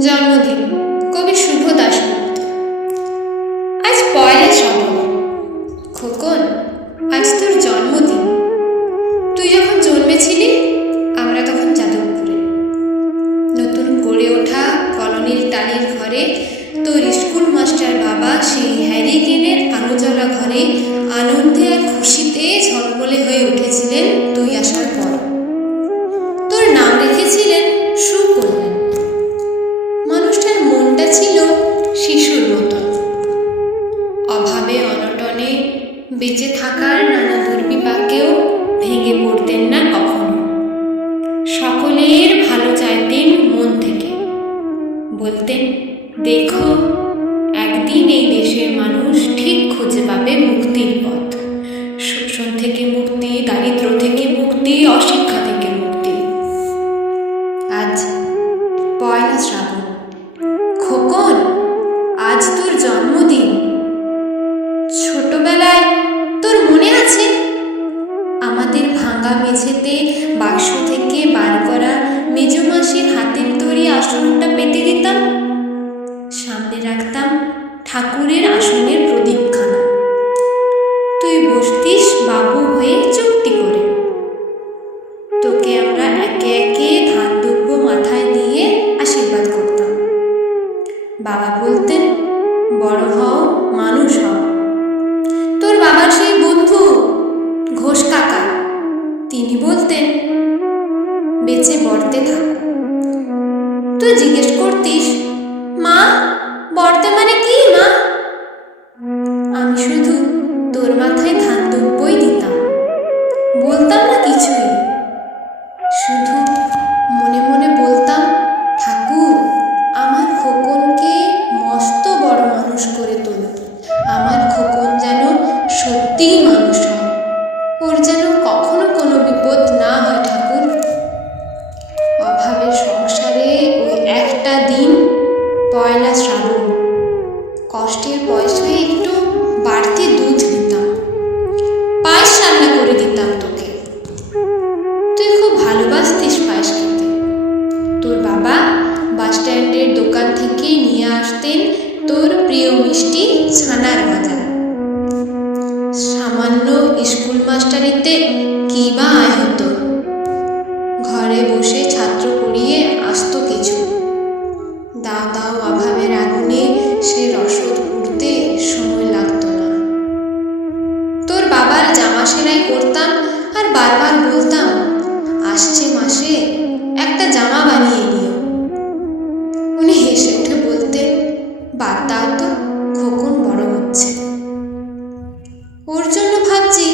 জন্মদিন কবি শুভ দাশগুপ্ত। আজ পয়লা শ্রাবণ। খোকন, আজ তোর জন্মদিন। তুই যখন জন্মেছিলি আমরা তখন যাদবপুরে। নতুন গড়ে ওঠা কলোনির টালির ঘরে তোর স্কুল মাস্টার বাবা সেই হ্যারিকেনের আলো জ্বলা ঘরে আনন্দে আর খুশিতে ঝলমলে হয়ে উঠেছিলেন তুই আসার পর। তোর নাম রেখেছিলেন সুকন্যা। মানুষটার মনটা ছিল শিশুর মতন। অভাবে অনটনে বেঁচে থাকার নানা দুর্বিপাকেও ভেঙে পড়তেন না কখনো। সকলের ভালো চাইতেন মন থেকে। বলতেন, দেখো, একদিন এই দেশের মানুষ ঠিক খুঁজে পাবে মুক্তির পথ। শোষণ থেকে মুক্তি, দারিদ্র্য থেকে মুক্তি, অশিক্ষা থেকে মুক্তি। আজ পয়লা শ্রাবণ। খোকন, আজ তোর জন্মদিন। ছোটবেলায় তোর মনে আছে আমাদের ভাঙা মেঝেতে বাক্স থেকে বার করা মেজমাসির হাতের তৈরি আসনটা পেতে দিতাম। সামনে রাখতাম ঠাকুরের আসনের প্রদীপখানা। তুই বসতিস বাবু হয়ে চুক্তি করে। তোকে আমরা একে একে ধান দুব্য মাথায় নিয়ে আশীর্বাদ করতাম। বাবা বলতেন, বড় হও, মানুষ হও। তোর বাবার সেই বন্ধু ঘোষ কাকা, তিনি বলতেন, বেঁচে বর্তে থাক। তুই জিজ্ঞেস করতিস, মা, বর্তে মানে কি মা? আমি শুধু তোর মাথায় ধান দুব্যই দিতাম, বলতাম না কিছুই। শুধু মনে মনে বলতাম, ঠাকুর আমার খোকনকে মস্ত বড় মানুষ করে তোলো। আমার খোকন যেন সত্যিই মানুষ হয়, ওর যেন কখনো কোনো বিপদ না হয় ঠাকুর। অভাবের সংসারে ওই একটা দিন পয়লা শ্রাবণ, কষ্টের পয়সায় একটু বাড়তি দুধ দিতাম, পায়েস রান্না করে দিতাম তোকে। তুই খুব ভালোবাসতিস পায়েস খেতে। তোর বাবা বাস স্ট্যান্ডের দোকান থেকে নিয়ে আসতেন তোর প্রিয় মিষ্টি ছানার ভাজা। সামান্য স্কুল মাস্টারিতে কি বা আয় হতো। ঘরে বসে ছাত্র পড়িয়ে আসতো কিছু। দাও দাও অভাবের আগুনে সে রসদ উঠতে সময় লাগতো না। তোর বাবার জামা সেলাই করতাম আর বারবার বলতাম, আসছে মাসে একটা জামা বানিয়ে নিও। উনি হেসে উঠে বলতেন, বাদ দাও তো, খোকন বড় হচ্ছে। ওর জন্য ভাবছি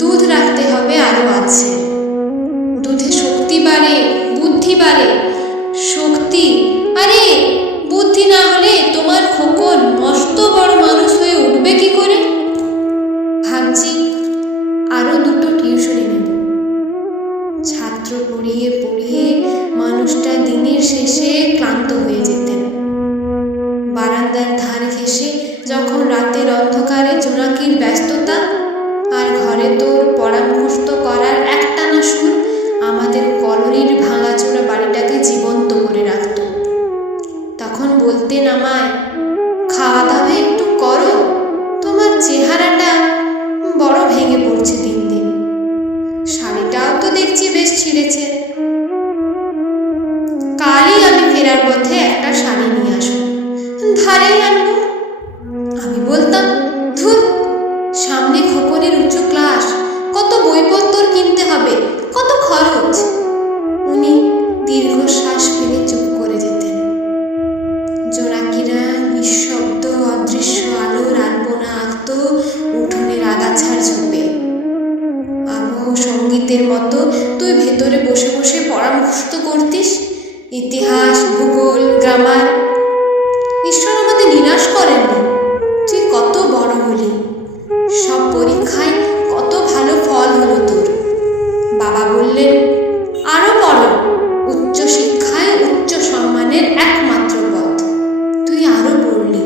দুধ রাখতে হবে আরো আছে। দুধে শক্তি বাড়ে, বুদ্ধি বাড়ে। শক্তি, আরে বুদ্ধি না হলে তোমার খোকন মস্ত বড় মানুষ হয়ে উঠবে কি করে? ভাবছি আরো দুটো টিউশনি নেব। ছাত্র পড়িয়ে পড়িয়ে মানুষটা দিনের শেষে ক্লান্ত হয়ে যেতেন। বারান্দার ধার ঘেঁষে যখন রাতের অন্ধকারে জোনাকির ব্যস্ততা আর ঘরে তোর পড়া মুখস্থ করার একটানা সুর আমাদের কলোনির ভাঙাচোরা বাড়িটাকে জীবন্ত করে রাখত। তখন বলতেন আমায়, খাওয়া দাওয়া একটু করো, তোমার চেহারাটা বড় ভেঙে পড়ছে দিন দিন। শাড়িটাও তো দেখছি বেশ ছিঁড়েছে। কালই আমি ফেরার পথে একটা শাড়ি নিয়ে আসবো, ধারেই আনবো। আমি বলতাম, ধুর, সামনে খোকনের উচ্চ ক্লাস, কত বইপত্র কিনতে হবে, কত খরচ। উনি দীর্ঘশ্বাস ফেলে চুপ করে যেতেন। জোনাকিরা নিঃশব্দ অদৃশ্য আলোর আলপনা আঁকত উঠোনের আগাছার ঝোপে। আবহ সঙ্গীতের মতো তুই ভেতরে বসে বসে পড়া মুখস্থ করতিস, ইতিহাস, ভূগোল, গ্রামার। ঈশ্বর আমাদের নিরাশ করেননি। তুই কত বড় হলি, সব পরীক্ষায় কত ভালো ফল হলো তোর। বাবা বললেন, আরো পড়ো, উচ্চ শিক্ষায় উচ্চ সম্মানের একমাত্র পথ। তুই আরো পড়লি।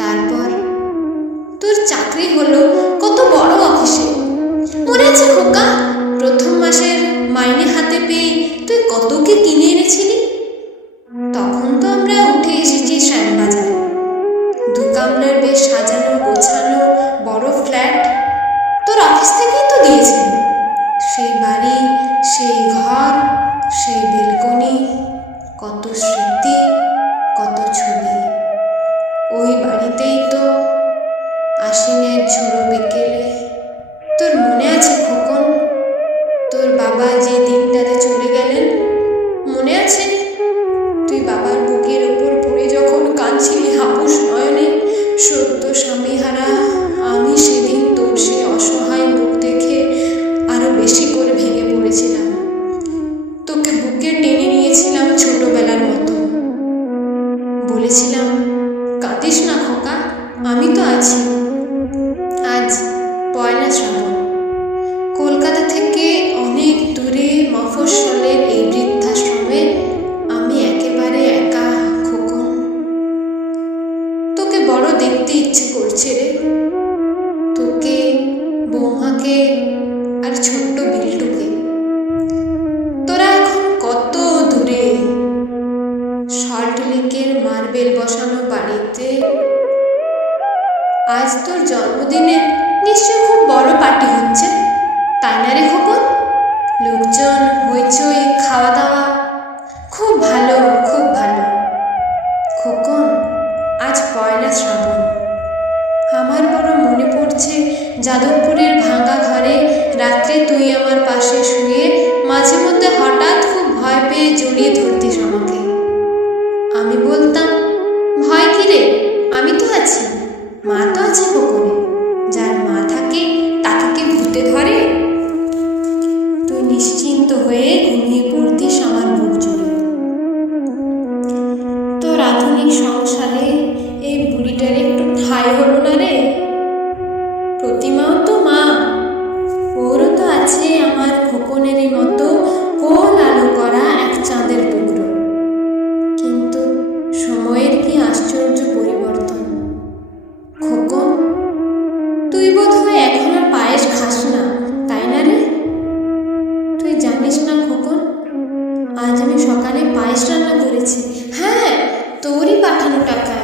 তারপর তোর চাকরি হলো কত বড় অফিসে। মনে আছে খোকা, প্রথম মাসের মাইনে হাতে পেয়ে তুই কত কি কিনে এনেছিলি? তখন তো আমরা বাবার বুকের ওপর পড়ে যখন কাঁদছিলি হাপুস নয়নে, সদ্য স্বামীহারা আমি সেদিন তোর সেই অসহায় মুখ দেখে আরো বেশি করে ভেঙে পড়েছিলাম। তোকে বুকে টেনে নিয়েছিলাম ছোটবেলার মতো। বলেছিলাম, কাঁদিস না খোকা, আমি তো আছি। আজ পয়লা শ্রাবণ, কলকাতা থেকে অনেক দূরে মফস্বলের এই বৃদ্ধাশ্রমে আমি একেবারে একা খোকন। তোকে বড় দেখতে ইচ্ছে করছে রে, তোকে, বৌমাকে আর ছোট্ট বিল্টুকে। তোরা এখন কত দূরে, সল্ট লেকের মার্বেল বসানো বাড়িতে। আজ তোর জন্মদিনে নিশ্চয় খুব বড় পার্টি হচ্ছে, তাই না রে খোকন? লোকজন, হইচই, খাওয়া দাওয়া, খুব ভালো, খুব ভালো। খোকন, আজ পয়লা শ্রাবণ। আমার বড় মনে পড়ছে যাদবপুরের ভাঙা ঘরে রাত্রে তুই আমার পাশে শুয়ে মাঝে মধ্যে হঠাৎ খুব ভয় পেয়ে জড়িয়ে ধরতিস আমাকে। আমি বলতাম, ভয় কি রে, আমি তো আছি, মা তো আছে খোকনে। যার মা থাকে তাকে কি ভূতে ধরে? তুই নিশ্চিন্ত হয়ে ঘুমিয়ে পড়তিস আমার বুক জুড়ে। তোর আধুনিক সংসারে এই বুড়িটার একটু ঠাঁই হলো না রে। প্রতিমাও তো মা, ওরও তো আছে আমার খোকনেরই মতো কোল আলো করা এক চাঁদের টুকরো। কিন্তু সময়ের কি আশ্চর্য পরিবর্তন। খোকন, তুই বোধ হয় এখন আর পায়েস খাস না, তাই না রে? তুই জানিস না খোকন, আজ আমি সকালে পায়েস রান্না করেছি। হ্যাঁ, তোরই পাঠানো টাকা।